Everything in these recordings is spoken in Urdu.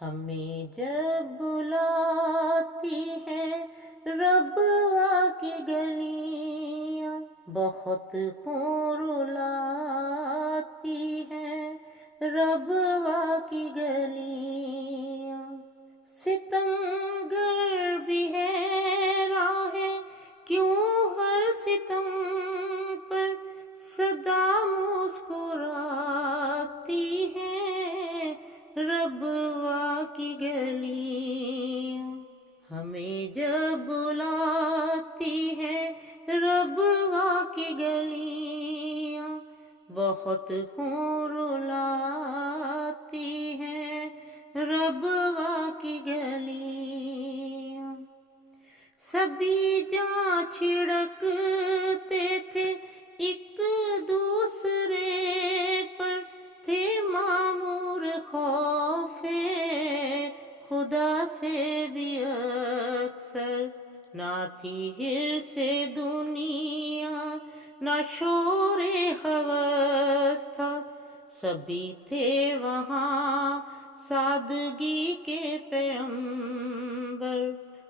ہمیں جب بلاتی ہے ربوا کی گلیاں، بہت خون رلاتی ہے ربوا کی گلیاں۔ ستمگر بھی ہے راہیں کیوں ہر ستم پر صدا مسکراتی ہے ربوا کی گلیاں۔ ہمیں جب بلاتی ہے ربوا کی گلیاں، بہت خون رلاتی ہے ربوا کی گلیاں۔ سبھی جہاں چھڑکتے تھے ایک دوسرے پر، تھے معمور خوف خدا سے بھی اکثر، نہ تھی حرص دنیا نہ شور ہوس تھا، سبھی تھے وہاں سادگی کے پیمبر،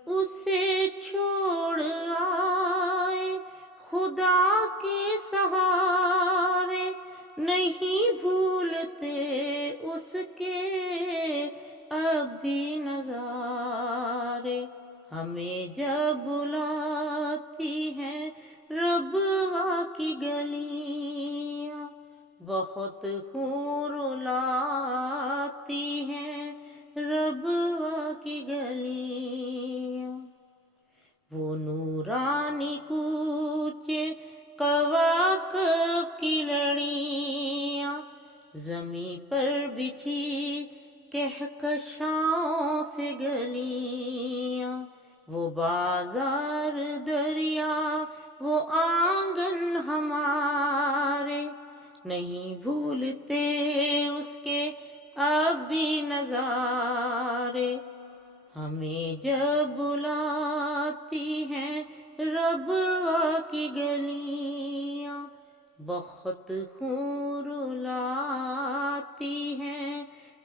اسے چھوڑ آئے خدا کے سہارے، نہیں بھولتے اس کے اب بھی نظارے۔ ہمیں جب بلاتی ہے ربوا کی گلیاں، بہت خون رلاتی ہیں ربوا کی گلیاں۔ وہ نورانی کوچے کواکب کی لڑیاں، زمیں پر بچھی کہکشاؤں سے گلیاں، وہ بازار دریا وہ آنگن ہمارے، نہیں بھولتے اس کے اب بھی نظارے۔ ہمیں جب بلاتی ہیں ربوا کی گلیاں، بہت خون رلاتی ہیں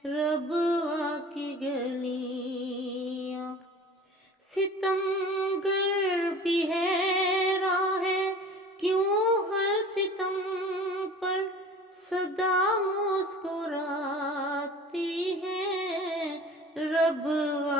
ربوا کی گلیاں۔ ستمگر بھی ہے راہیں کیوں ہر ستم پر صدا مسکراتی ہے ربوا